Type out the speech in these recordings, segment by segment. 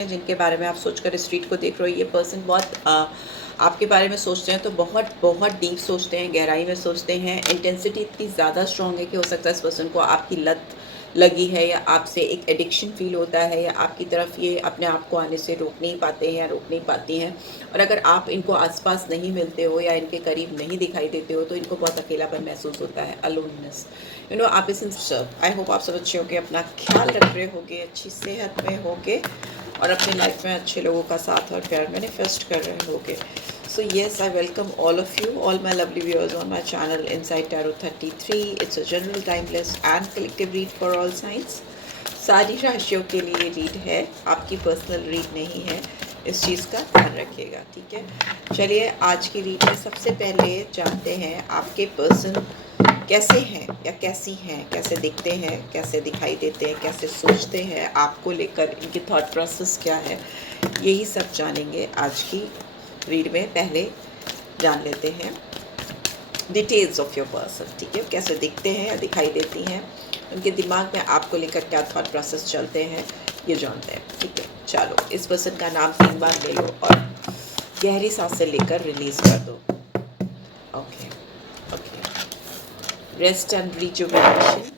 जिनके बारे में आप सोचकर इस रीड को देख रहे हो, ये पर्सन बहुत आपके बारे में सोचते हैं तो बहुत बहुत डीप सोचते हैं, गहराई में सोचते हैं। इंटेंसिटी इतनी ज़्यादा स्ट्रॉन्ग है कि हो सकता है इस पर्सन को आपकी लत लगी है या आपसे एक एडिक्शन फील होता है या आपकी तरफ ये अपने आप को आने से रोक नहीं पाते हैं या रोक नहीं पाती हैं। और अगर आप इनको आसपास नहीं मिलते हो या इनके करीब नहीं दिखाई देते हो तो इनको बहुत अकेलापन महसूस होता है, अलोननेस। आप इस आई होप आप सब अच्छे होंगे, अपना ख्याल रख रहे होगे, अच्छी सेहत में होगे और अपनी लाइफ में अच्छे लोगों का साथ और प्यार मैनिफेस्ट कर रहे होगे। So yes, I welcome all of you, all my lovely viewers on my channel Inside Tarot 33. It's a general, timeless and collective read for all signs. सारी राशियों के लिए रीड है, आपकी पर्सनल रीड नहीं है, इस चीज़ का ध्यान रखिएगा, ठीक है। चलिए आज की रीड में सबसे पहले जानते हैं आपके पर्सन कैसे हैं या कैसी हैं, कैसे दिखते हैं, कैसे दिखाई देते हैं, कैसे सोचते हैं, आपको लेकर इनकी थॉट प्रोसेस क्या है, यही सब जानेंगे आज की रीड में। पहले जान लेते हैं डिटेल्स ऑफ योर पर्सन, ठीक है। कैसे दिखते हैं या दिखाई देती हैं, उनके दिमाग में आपको लेकर क्या थॉट प्रोसेस चलते हैं, ये जानते हैं, ठीक है। चलो इस पर्सन का नाम 3 बार ले लो और गहरी सांसें लेकर रिलीज़ कर दो। Okay okay, rest and rejuvenation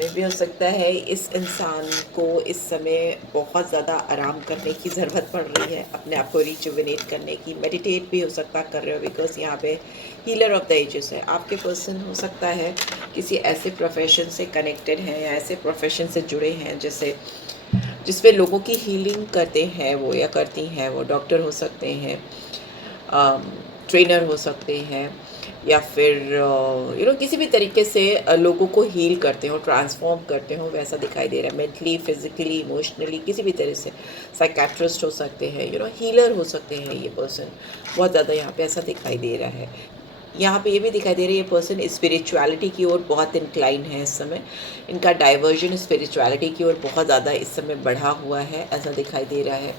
में भी हो सकता है इस इंसान को इस समय बहुत ज़्यादा आराम करने की ज़रूरत पड़ रही है, अपने आप को रिजुवेनेट करने की। मेडिटेट भी हो सकता कर रहे हो बिकॉज यहाँ पे हीलर ऑफ द एजेस है। आपके पर्सन हो सकता है किसी ऐसे प्रोफेशन से कनेक्टेड हैं या ऐसे प्रोफेशन से जुड़े हैं जैसे जिसमें लोगों की हीलिंग करते हैं वो या करती हैं वो। डॉक्टर हो सकते हैं, ट्रेनर हो सकते हैं या फिर किसी भी तरीके से लोगों को हील करते हो, ट्रांसफॉर्म करते हो, वैसा दिखाई दे रहा है। मेंटली, फिजिकली, इमोशनली, किसी भी तरह से साइकेट्रिस्ट हो सकते हैं, हीलर हो सकते हैं ये पर्सन। बहुत ज़्यादा यहाँ पे ऐसा दिखाई दे रहा है। यहाँ पे ये भी दिखाई दे रहा है ये पर्सन स्पिरिचुअलिटी की ओर बहुत इंक्लाइन है इस समय। इनका डाइवर्जन स्पिरिचुअलिटी की ओर बहुत ज़्यादा इस समय बढ़ा हुआ है, ऐसा दिखाई दे रहा है।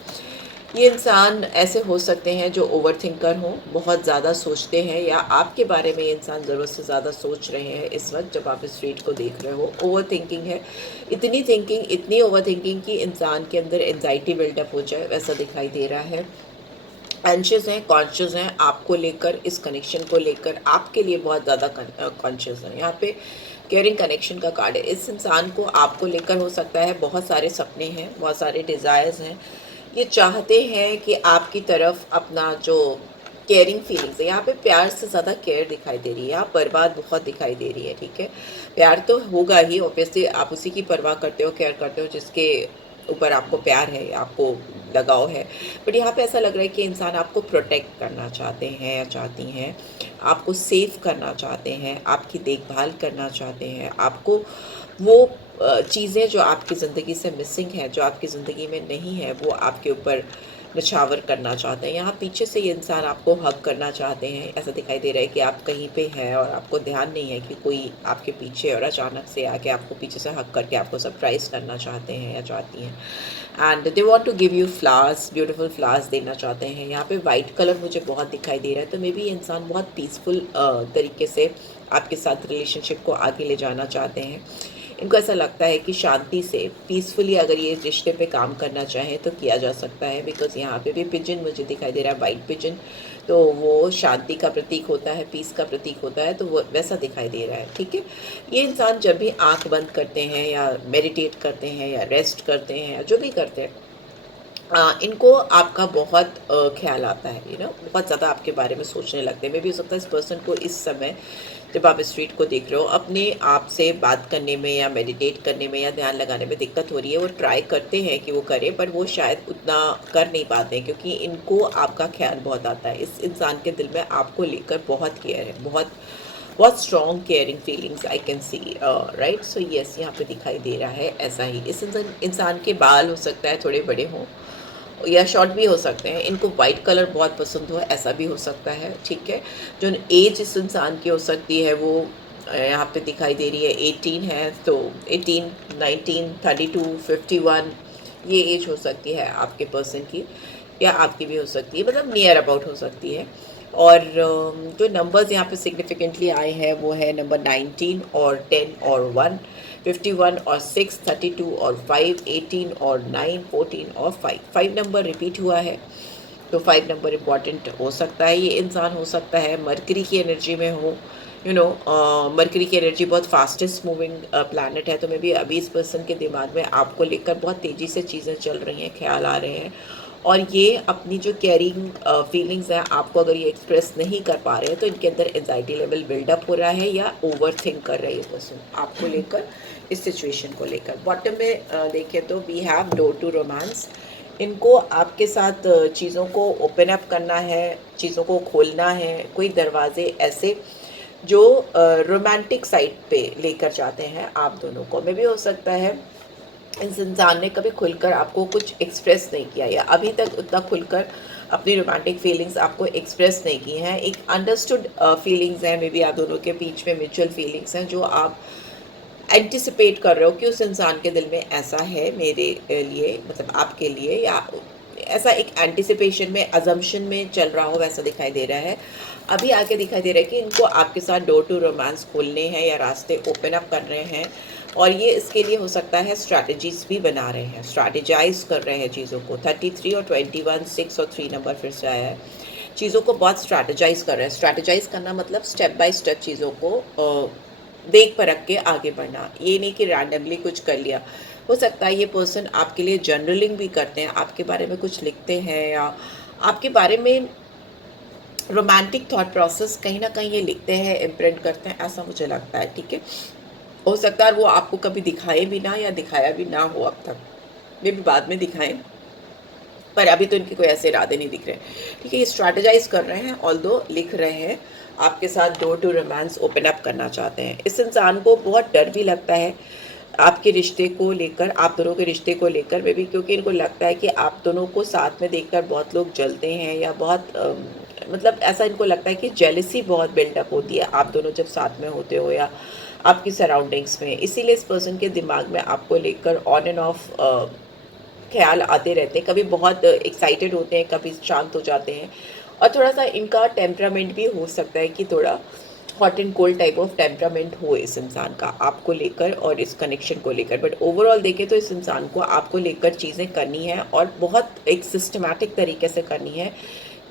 ये इंसान ऐसे हो सकते हैं जो ओवर थिंकर हों, बहुत ज़्यादा सोचते हैं या आपके बारे में ये इंसान ज़रूरत से ज़्यादा सोच रहे हैं इस वक्त जब आप इस रीड को देख रहे हो। ओवर थिंकिंग है, इतनी थिंकिंग, इतनी ओवर थिंकिंग कि इंसान के अंदर एंजाइटी बिल्डअप हो जाए, वैसा दिखाई दे रहा है। एंशियस हैं, कॉन्शियस हैं आपको लेकर, इस कनेक्शन को लेकर आपके लिए बहुत ज़्यादा कॉन्शियस हैं। यहाँ पे केयरिंग कनेक्शन का कार्ड है। इस इंसान को आपको लेकर हो सकता है बहुत सारे सपने हैं, बहुत सारे डिज़ायर्स हैं। ये चाहते हैं कि आपकी तरफ अपना जो केयरिंग फीलिंग्स है, यहाँ पे प्यार से ज़्यादा केयर दिखाई दे रही है, यहाँ परवाह बहुत दिखाई दे रही है, ठीक है। प्यार तो होगा ही, ऑब्वियसली आप उसी की परवाह करते हो, केयर करते हो जिसके ऊपर आपको प्यार है, आपको लगाव है। बट यहाँ पे ऐसा लग रहा है कि इंसान आपको प्रोटेक्ट करना चाहते हैं या चाहती हैं, आपको सेव करना चाहते हैं, आपकी देखभाल करना चाहते हैं, आपको वो चीज़ें जो आपकी ज़िंदगी से मिसिंग है, जो आपकी ज़िंदगी में नहीं है, वो आपके ऊपर निछावर करना चाहते हैं। यहाँ पीछे से ये इंसान आपको हग करना चाहते हैं। ऐसा दिखाई दे रहा है कि आप कहीं पे हैं और आपको ध्यान नहीं है कि कोई आपके पीछे और अचानक से आके आपको पीछे से हग करके आपको सरप्राइज़ करना चाहते हैं या चाहती हैं। And they want to give you flowers, beautiful flowers देना चाहते हैं। यहाँ पे वाइट कलर मुझे बहुत दिखाई दे रहा है, तो मे बी ये इंसान बहुत पीसफुल तरीके से आपके साथ रिलेशनशिप को आगे ले जाना चाहते हैं। इनको ऐसा लगता है कि शांति से, पीसफुली अगर ये रिश्ते पे काम करना चाहें तो किया जा सकता है। बिकॉज़ यहाँ पे भी पिजन मुझे दिखाई दे रहा है, वाइट पिजन, तो वो शांति का प्रतीक होता है, पीस का प्रतीक होता है, तो वो वैसा दिखाई दे रहा है, ठीक है। ये इंसान जब भी आँख बंद करते हैं या मेडिटेट करते हैं या रेस्ट करते हैं या जो भी करते हैं, इनको आपका बहुत ख्याल आता है, बहुत ज़्यादा आपके बारे में सोचने लगते हैं। मे भी हो सकता है इस पर्सन को इस समय जब आप इस रीड को देख रहे हो अपने आप से बात करने में या मेडिटेट करने में या ध्यान लगाने में दिक्कत हो रही है। वो ट्राई करते हैं कि वो करें, पर वो शायद उतना कर नहीं पाते हैं क्योंकि इनको आपका ख्याल बहुत आता है। इस इंसान के दिल में आपको लेकर बहुत केयर है, बहुत बहुत strong caring feelings I can see, right. So yes, यहाँ पे दिखाई दे रहा है ऐसा ही। इस इंसान के बाल हो सकता है थोड़े बड़े हों या शॉर्ट भी हो सकते हैं। इनको वाइट कलर बहुत पसंद हो, ऐसा भी हो सकता है, ठीक है। जो एज इस इंसान की हो सकती है वो यहाँ पे दिखाई दे रही है 18 है, तो 18, 19, 32, 51 ये एज हो सकती है आपके पर्सन की या आपकी भी हो सकती है, मतलब नियर अबाउट हो सकती है। और जो नंबर्स यहाँ पे सिग्निफिकेंटली आए हैं वो है नंबर 19 और 10 और 1। 51 और 6, 32 और 5, 18 और 9, 14 और 5, 5 नंबर रिपीट हुआ है, तो 5 नंबर इम्पॉर्टेंट हो सकता है। ये इंसान हो सकता है मरकरी की एनर्जी में हो, मरकरी की एनर्जी बहुत फास्टेस्ट मूविंग प्लैनेट है, तो मे बी अभी इस पर्सन के दिमाग में आपको लेकर बहुत तेज़ी से चीज़ें चल रही हैं, ख्याल आ रहे हैं, और ये अपनी जो कैरिंग फीलिंग्स हैं आपको अगर ये एक्सप्रेस नहीं कर पा रहे हैं तो इनके अंदर एंजाइटी लेवल बिल्डअप हो रहा है या ओवर थिंक कर रही है पर्सन आपको लेकर, इस सिचुएशन को लेकर। बॉटम में देखें तो we have door to romance. इनको आपके साथ चीज़ों को ओपन अप करना है, चीज़ों को खोलना है, कोई दरवाजे ऐसे जो रोमांटिक साइड पे लेकर जाते हैं आप दोनों को। में भी हो सकता है इस इंसान ने कभी खुलकर आपको कुछ एक्सप्रेस नहीं किया या अभी तक उतना खुलकर अपनी रोमांटिक फीलिंग्स आपको एक्सप्रेस नहीं की हैं। एक अंडरस्टूड फीलिंग्स हैं, मे बी आप दोनों के बीच में म्यूचुअल फीलिंग्स हैं जो आप एंटिसिपेट कर रहे हो कि उस इंसान के दिल में ऐसा है मेरे लिए, मतलब आपके लिए, या ऐसा एक एंटिसिपेशन में, अजम्पशन में चल रहा हो, वैसा दिखाई दे रहा है। अभी आके दिखाई दे रहा है कि इनको आपके साथ डोर टू रोमांस खोलने हैं या रास्ते ओपन अप कर रहे हैं, और ये इसके लिए हो सकता है स्ट्रैटेजीज भी बना रहे हैं, स्ट्रैटेजाइज कर रहे हैं चीज़ों को। 33 और 21, 6 और 3 नंबर फिर से आया है, चीज़ों को बहुत स्ट्रैटेजाइज कर रहे हैं। स्ट्रैटेजाइज करना मतलब स्टेप बाय स्टेप चीज़ों को देख परख के आगे बढ़ना, ये नहीं कि रैंडमली कुछ कर लिया। हो सकता है ये पर्सन आपके लिए जर्नलिंग भी करते हैं, आपके बारे में कुछ लिखते हैं, या आपके बारे में रोमांटिक थॉट प्रोसेस कहीं ना कहीं ये लिखते हैं, इम्प्रिंट करते हैं, ऐसा मुझे लगता है। ठीक है, हो सकता है वो आपको कभी दिखाए भी ना, या दिखाया भी ना हो अब तक, मे भी बाद में दिखाएं, पर अभी तो इनके कोई ऐसे इरादे नहीं दिख रहे। ठीक है, ये स्ट्रैटेजाइज कर रहे हैं, ऑल्दो लिख रहे हैं, आपके साथ door to romance open up करना चाहते हैं। इस इंसान को बहुत डर भी लगता है आपके रिश्ते को लेकर, आप दोनों के रिश्ते को लेकर में भी, क्योंकि इनको लगता है कि आप दोनों को साथ में देखकर बहुत लोग जलते हैं, या बहुत मतलब ऐसा इनको लगता है कि जेलसी बहुत बिल्डअप होती है आप दोनों जब साथ में होते हो या आपकी सराउंडिंग्स में। इसीलिए इस पर्सन के दिमाग में आपको लेकर ऑन एंड ऑफ ख्याल आते रहते हैं, कभी बहुत एक्साइटेड होते हैं, कभी शांत हो जाते हैं, और थोड़ा सा इनका टेम्परामेंट भी हो सकता है कि थोड़ा hot and cold type of temperament हो इस इंसान का आपको लेकर और इस कनेक्शन को लेकर। बट ओवरऑल देखें तो इस इंसान को आपको लेकर चीज़ें करनी है, और बहुत एक सिस्टमैटिक तरीके से करनी है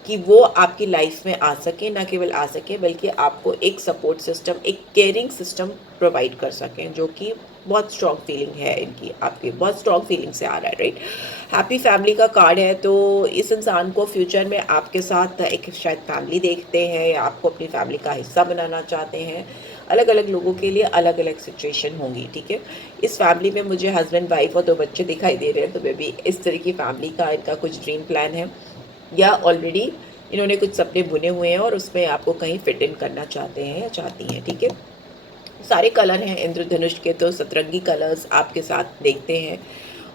कि वो आपकी लाइफ में आ सके, ना केवल आ सके बल्कि आपको एक सपोर्ट सिस्टम, एक केयरिंग सिस्टम प्रोवाइड कर सकें, जो कि बहुत स्ट्रॉन्ग फीलिंग है इनकी, आपकी बहुत स्ट्रॉन्ग फीलिंग से आ रहा है। राइट, हैप्पी फैमिली का कार्ड है, तो इस इंसान को फ्यूचर में आपके साथ एक शायद फैमिली देखते हैं, या आपको अपनी फैमिली का हिस्सा बनाना चाहते हैं। अलग अलग लोगों के लिए अलग अलग सिचुएशन होंगी। ठीक है, इस फैमिली में मुझे हस्बैंड वाइफ और 2 बच्चे दिखाई दे रहे हैं, तो मे बी इस तरह की फैमिली का इनका कुछ ड्रीम प्लान है, या ऑलरेडी इन्होंने कुछ सपने बुने हुए हैं और उसमें आपको कहीं फिट इन करना चाहते हैं या चाहती हैं। ठीक है, सारे कलर हैं इंद्रधनुष के, तो सतरंगी कलर्स आपके साथ देखते हैं,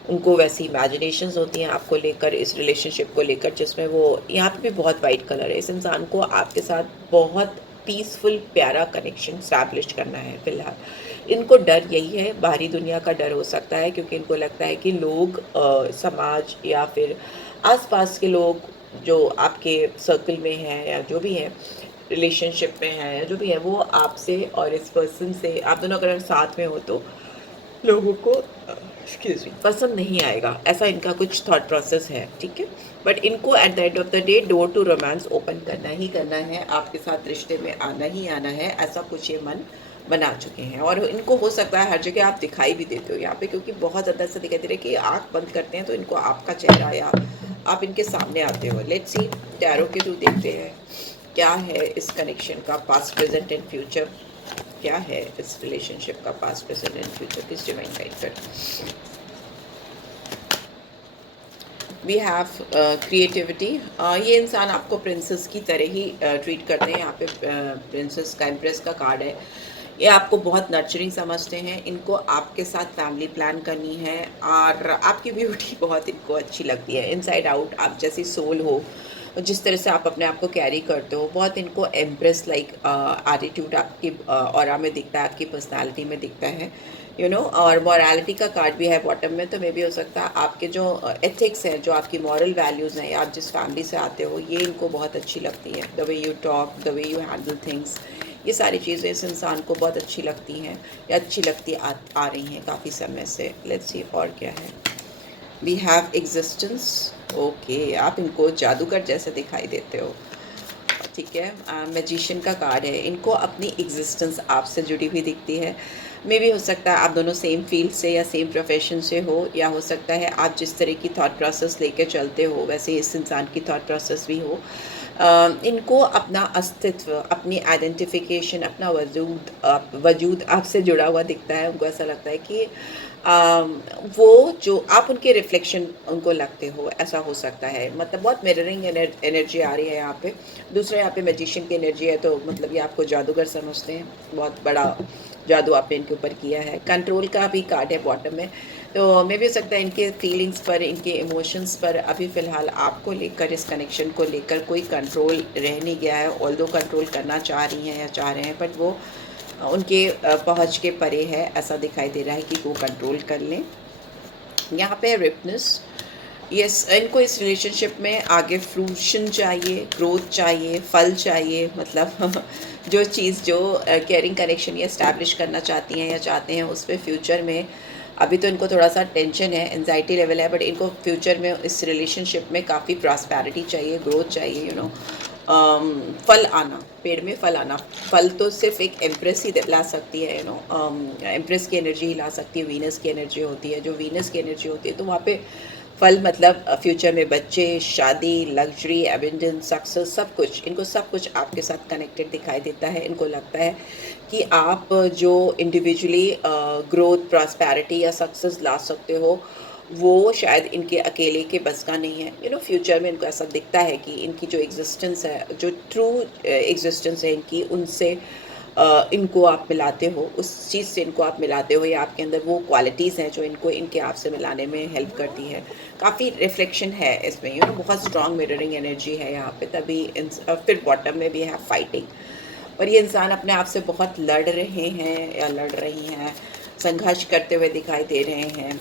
उनको वैसी इमेजिनेशंस होती हैं आपको लेकर, इस रिलेशनशिप को लेकर, जिसमें वो यहाँ पे भी बहुत वाइट कलर है। इस इंसान को आपके साथ बहुत पीसफुल प्यारा कनेक्शन स्टैब्लिश करना है फ़िलहाल। इनको डर यही है, बाहरी दुनिया का डर हो सकता है, क्योंकि इनको लगता है कि लोग समाज या फिर आसपास के लोग जो आपके सर्कल में हैं या जो भी हैं, रिलेशनशिप में हैं या जो भी है, वो आपसे और इस पर्सन से, आप दोनों अगर साथ में हो तो लोगों को एक्सक्यूज मी पसंद नहीं आएगा, ऐसा इनका कुछ थॉट प्रोसेस है। ठीक है, बट इनको at the end of the day door to romance open करना ही करना है, आपके साथ रिश्ते में आना ही आना है, ऐसा कुछ ये मन बना चुके हैं। और इनको हो सकता है हर जगह आप दिखाई भी देते हो यहाँ पे, क्योंकि बहुत ज़्यादा ऐसा दिखाई दे रहा है कि आँख बंद करते हैं तो इनको आपका चेहरा या आप इनके सामने आते हो। लेट्स सी, टैरो के थ्रू देखते हैं क्या है इस कनेक्शन का पास्ट, प्रेजेंट एंड फ्यूचर, क्या है इस रिलेशनशिप का पास्ट, प्रेजेंट एंड फ्यूचर, किस डिवाइन गाइड कर। We have creativity. ये इंसान आपको प्रिंसेस की तरह ही ट्रीट करते हैं, यहाँ पे प्रिंसेस का, एम्प्रेस का कार्ड है। ये आपको बहुत नर्चरिंग समझते हैं, इनको आपके साथ फैमिली प्लान करनी है, और आपकी ब्यूटी बहुत इनको अच्छी लगती है, इनसाइड आउट आप जैसी सोल हो, जिस तरह से आप अपने आप को कैरी करते हो, बहुत इनको एम्प्रेस लाइक एटीट्यूड आपकी ऑरा में दिखता है, आपकी पर्सनालिटी में दिखता है, और मॉरलिटी का कार्ड भी है बॉटम में, तो मे भी हो सकता है आपके जो एथिक्स हैं, जो आपकी मॉरल वैल्यूज़ हैं, या आप जिस फैमिली से आते हो, ये इनको बहुत अच्छी लगती है। The way you talk, the way you handle things, ये सारी चीज़ें इस इंसान को बहुत अच्छी लगती हैं या अच्छी लगती आ रही हैं काफ़ी समय से। लेट्स सी और क्या है। We have existence. ओके, आप इनको जादूगर जैसे दिखाई देते हो, ठीक है। मैजिशियन का कार्ड है, इनको अपनी एग्जिस्टेंस आपसे जुड़ी हुई दिखती है। मे भी हो सकता है आप दोनों सेम फील्ड से या सेम प्रोफेशन से हो, या हो सकता है आप जिस तरह की थॉट प्रोसेस लेके चलते हो वैसे इस इंसान की थॉट प्रोसेस भी हो। इनको अपना अस्तित्व, अपनी आइडेंटिफिकेशन, अपना वजूद आपसे जुड़ा हुआ दिखता है। उनको ऐसा लगता है कि वो जो आप उनके रिफ्लेक्शन उनको लगते हो, ऐसा हो सकता है। मतलब बहुत मिररिंग एनर्जी आ रही है यहाँ पे। दूसरा यहाँ पे मैजिशियन की एनर्जी है, तो मतलब ये आपको जादूगर समझते हैं, बहुत बड़ा जादू आपने इनके ऊपर किया है। कंट्रोल का भी कार्ड है बॉटम में, तो मे भी हो सकता है इनके फीलिंग्स पर, इनके इमोशंस पर अभी फ़िलहाल आपको लेकर, इस कनेक्शन को लेकर कोई कंट्रोल रह नहीं गया है। ऑल्दो कंट्रोल करना चाह रही हैं या चाह रहे हैं, बट वो उनके पहुँच के परे है, ऐसा दिखाई दे रहा है कि वो कंट्रोल कर लें। यहाँ पे रिपनेस, यस, इनको इस रिलेशनशिप में आगे फ्रूशन चाहिए, ग्रोथ चाहिए, फल चाहिए। मतलब जो चीज़, जो केयरिंग कनेक्शन ये इस्टेब्लिश करना चाहती हैं या चाहते हैं, उस पे फ्यूचर में अभी तो इनको थोड़ा सा टेंशन है, एंजाइटी लेवल है, बट इनको फ्यूचर में इस रिलेशनशिप में काफ़ी प्रॉस्पेरिटी चाहिए, ग्रोथ चाहिए, फल आना, पेड़ में फल आना। फल तो सिर्फ एक एम्प्रेस ही ला सकती है, एम्प्रेस की एनर्जी ही ला सकती है, वीनस की एनर्जी होती है। जो वीनस की एनर्जी होती है तो वहाँ पे फल मतलब फ्यूचर में बच्चे, शादी, लग्जरी, एबंडेंस, सक्सेस, सब कुछ, इनको सब कुछ आपके साथ कनेक्टेड दिखाई देता है। इनको लगता है कि आप जो इंडिविजुअली ग्रोथ, प्रॉस्पेरिटी या सक्सेस ला सकते हो, वो शायद इनके अकेले के बस का नहीं है। फ्यूचर में इनको ऐसा दिखता है कि इनकी जो एग्जिस्टेंस है, जो ट्रू एग्जिस्टेंस है इनकी, उनसे इनको आप मिलाते हो, उस चीज़ से इनको आप मिलाते हो, या आपके अंदर वो क्वालिटीज़ हैं जो इनको इनके आप से मिलाने में हेल्प करती है। काफ़ी रिफ्लेक्शन है इसमें, बहुत स्ट्रॉन्ग मिररिंग एनर्जी है यहाँ पे। तभी फिर बॉटम में भी है फाइटिंग, और ये इंसान अपने आप से बहुत लड़ रहे हैं या लड़ रही हैं, संघर्ष करते हुए दिखाई दे रहे हैं,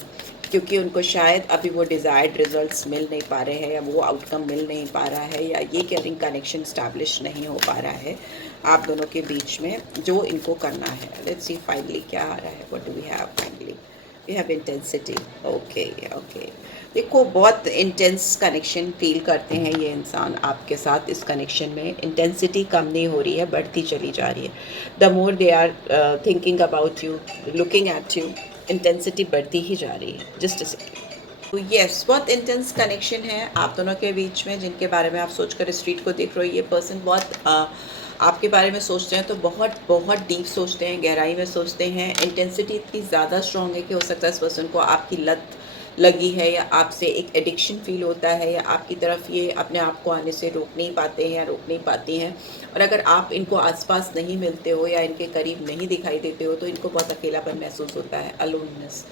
क्योंकि उनको शायद अभी वो डिज़ायर्ड रिजल्ट्स मिल नहीं पा रहे हैं, या वो आउटकम मिल नहीं पा रहा है, या ये केयरिंग कनेक्शन स्टैब्लिश नहीं हो पा रहा है आप दोनों के बीच में, जो इनको करना है। लेट्स सी फाइनली क्या आ रहा है, what do we have finally. We have intensity. Okay, okay, देखो बहुत इंटेंस कनेक्शन फील करते हैं ये इंसान आपके साथ। इस कनेक्शन में इंटेंसिटी कम नहीं हो रही है, बढ़ती चली जा रही है। The more they are thinking about you, looking at you, intensity बढ़ती ही जा रही है। Just a second. तो यस, बहुत इंटेंस कनेक्शन है आप दोनों के बीच में, जिनके बारे में आप सोचकर स्ट्रीट को देख रहे हो। ये पर्सन बहुत आपके बारे में सोचते हैं, तो बहुत बहुत डीप सोचते हैं, गहराई में सोचते हैं। इंटेंसिटी इतनी ज़्यादा स्ट्रॉन्ग है कि हो सकता है इस पर्सन को आपकी लत लगी है, या आपसे एक एडिक्शन फील होता है, या आपकी तरफ ये अपने आप को आने से रोक नहीं पाते हैं या रोक नहीं पाती हैं। और अगर आप इनको आसपास नहीं मिलते हो या इनके करीब नहीं दिखाई देते हो, तो इनको बहुत अकेलापन महसूस होता है, अलोननेस।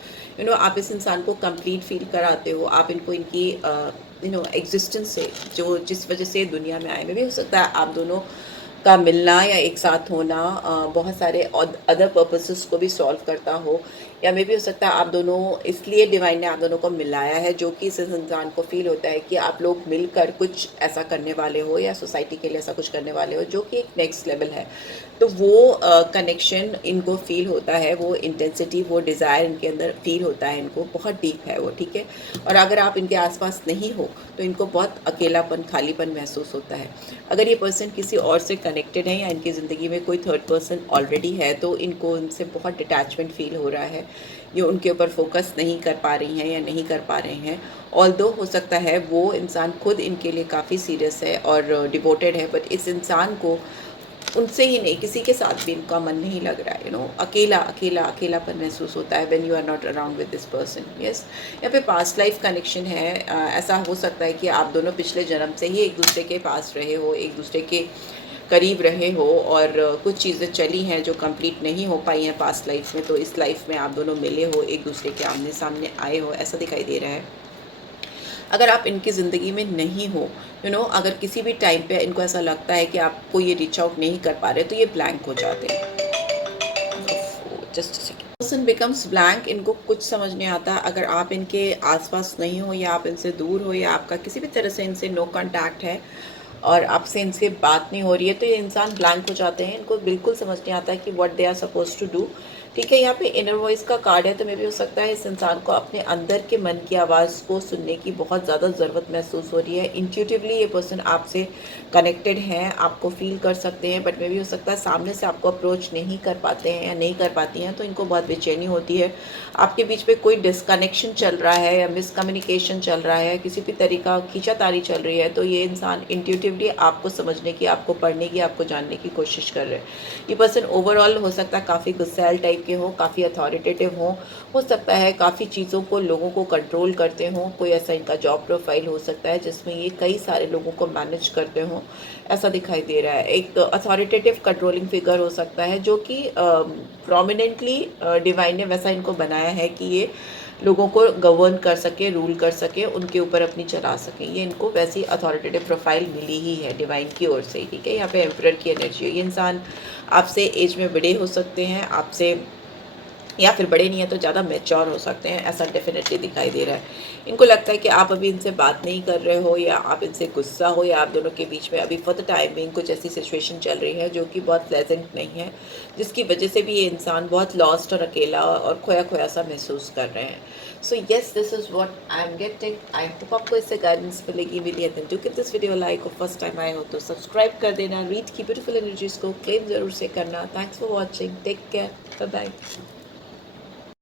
आप इस इंसान को कंप्लीट फील कराते हो, आप इनको इनकी एग्जिस्टेंस से, जो जिस वजह से दुनिया में आए में भी हो सकता है आप दोनों का मिलना या एक साथ होना बहुत सारे अदर पर्पसेस को भी सॉल्व करता हो, या मे भी हो सकता है आप दोनों, इसलिए डिवाइन ने आप दोनों को मिलाया है, जो कि इस इंसान को फील होता है कि आप लोग मिलकर कुछ ऐसा करने वाले हो, या सोसाइटी के लिए ऐसा कुछ करने वाले हो जो कि एक नेक्स्ट लेवल है। तो वो कनेक्शन इनको फील होता है, वो इंटेंसिटी, वो डिज़ायर इनके अंदर फील होता है, इनको बहुत डीप है वो, ठीक है। और अगर आप इनके आसपास नहीं हो तो इनको बहुत अकेलापन, खालीपन महसूस होता है। अगर ये पर्सन किसी और से कनेक्टेड है, या इनकी ज़िंदगी में कोई थर्ड पर्सन ऑलरेडी है, तो इनको उनसे बहुत डिटैचमेंट फील हो रहा है। ये उनके ऊपर फोकस नहीं कर पा रही हैं या नहीं कर पा रहे हैं। ऑल्दो हो सकता है वो इंसान खुद इनके लिए काफ़ी सीरियस है और डिवोटेड है, बट इस इंसान को उनसे ही नहीं, किसी के साथ भी इनका मन नहीं लग रहा है। अकेलापन महसूस होता है when you are not around with this person. Yes, यहाँ पे पास्ट लाइफ कनेक्शन है। ऐसा हो सकता है कि आप दोनों पिछले जन्म से ही एक दूसरे के पास रहे हो, एक दूसरे के करीब रहे हो, और कुछ चीज़ें चली हैं जो कंप्लीट नहीं हो पाई हैं पास्ट लाइफ में, तो इस लाइफ में आप दोनों मिले हो, एक दूसरे के आमने सामने आए हो, ऐसा दिखाई दे रहा है। अगर आप इनकी ज़िंदगी में नहीं हो, अगर किसी भी टाइम पे इनको ऐसा लगता है कि आपको ये रीच आउट नहीं कर पा रहे, तो ये ब्लैंक हो जाते हैं। जस्ट पर्सन बिकम्स ब्लैंक, इनको कुछ समझ नहीं आता। अगर आप इनके आसपास नहीं हो, या आप इनसे दूर हो, या आपका किसी भी तरह से इनसे नो कांटेक्ट है, और आपसे इनसे बात नहीं हो रही है, तो ये इंसान ब्लैंक हो जाते हैं, इनको बिल्कुल समझ नहीं आता है कि what they are suppose to do. ठीक है, यहाँ पे इनर वॉइस का कार्ड है, तो मे भी हो सकता है इस इंसान को अपने अंदर के मन की आवाज़ को सुनने की बहुत ज़्यादा ज़रूरत महसूस हो रही है। इंट्यूटिवली ये पर्सन आपसे कनेक्टेड हैं, आपको फील कर सकते हैं, बट मे भी हो सकता है सामने से आपको अप्रोच नहीं कर पाते हैं या नहीं कर पाती हैं, तो इनको बहुत बेचैनी होती है। आपके बीच में कोई डिसकनेक्शन चल रहा है या मिसकम्युनिकेशन चल रहा है, किसी भी तरीका खींचातानी चल रही है, तो ये इंसान इंट्यूटिवली आपको समझने की, आपको पढ़ने की, आपको जानने की कोशिश कर रहे हैं। ये पर्सन ओवरऑल हो सकता है काफ़ी गुस्सैल टाइप के हो, काफ़ी अथॉरिटेटिव हो सकता है काफ़ी चीज़ों को, लोगों को कंट्रोल करते हों। कोई ऐसा इनका जॉब प्रोफाइल हो सकता है जिसमें ये कई सारे लोगों को मैनेज करते हों, ऐसा दिखाई दे रहा है। एक अथॉरिटेटिव कंट्रोलिंग फिगर हो सकता है जो कि प्रोमिनेंटली डिवाइन ने वैसा इनको बनाया है कि ये लोगों को गवर्न कर सके, रूल कर सके, उनके ऊपर अपनी चला सके। ये इनको वैसी अथॉरिटेटिव प्रोफाइल मिली ही है डिवाइन की ओर से। ठीक है, यहाँ पे एम्परर की एनर्जी है। ये इंसान आपसे एज में बड़े हो सकते हैं, आपसे, या फिर बड़े नहीं है तो ज़्यादा मैच्योर हो सकते हैं, ऐसा डेफिनेटली दिखाई दे रहा है। इनको लगता है कि आप अभी इनसे बात नहीं कर रहे हो, या आप इनसे गुस्सा हो, या आप दोनों के बीच में अभी फॉर द टाइम बिंग कुछ ऐसी सिचुएशन चल रही है जो कि बहुत प्लेजेंट नहीं है, जिसकी वजह से भी ये इंसान बहुत लॉस्ट और अकेला और खोया खोया सा महसूस कर रहे हैं। So yes, this is what I am getting. I hope आपको इससे गाइडेंस मिलेगी। मिली है तो गिव दिस वीडियो लाइक, और फर्स्ट टाइम आए हो तो सब्सक्राइब कर देना। रीड की ब्यूटीफुल एनर्जीज को क्लेम जरूर से करना। Thanks for watching, take care, bye bye.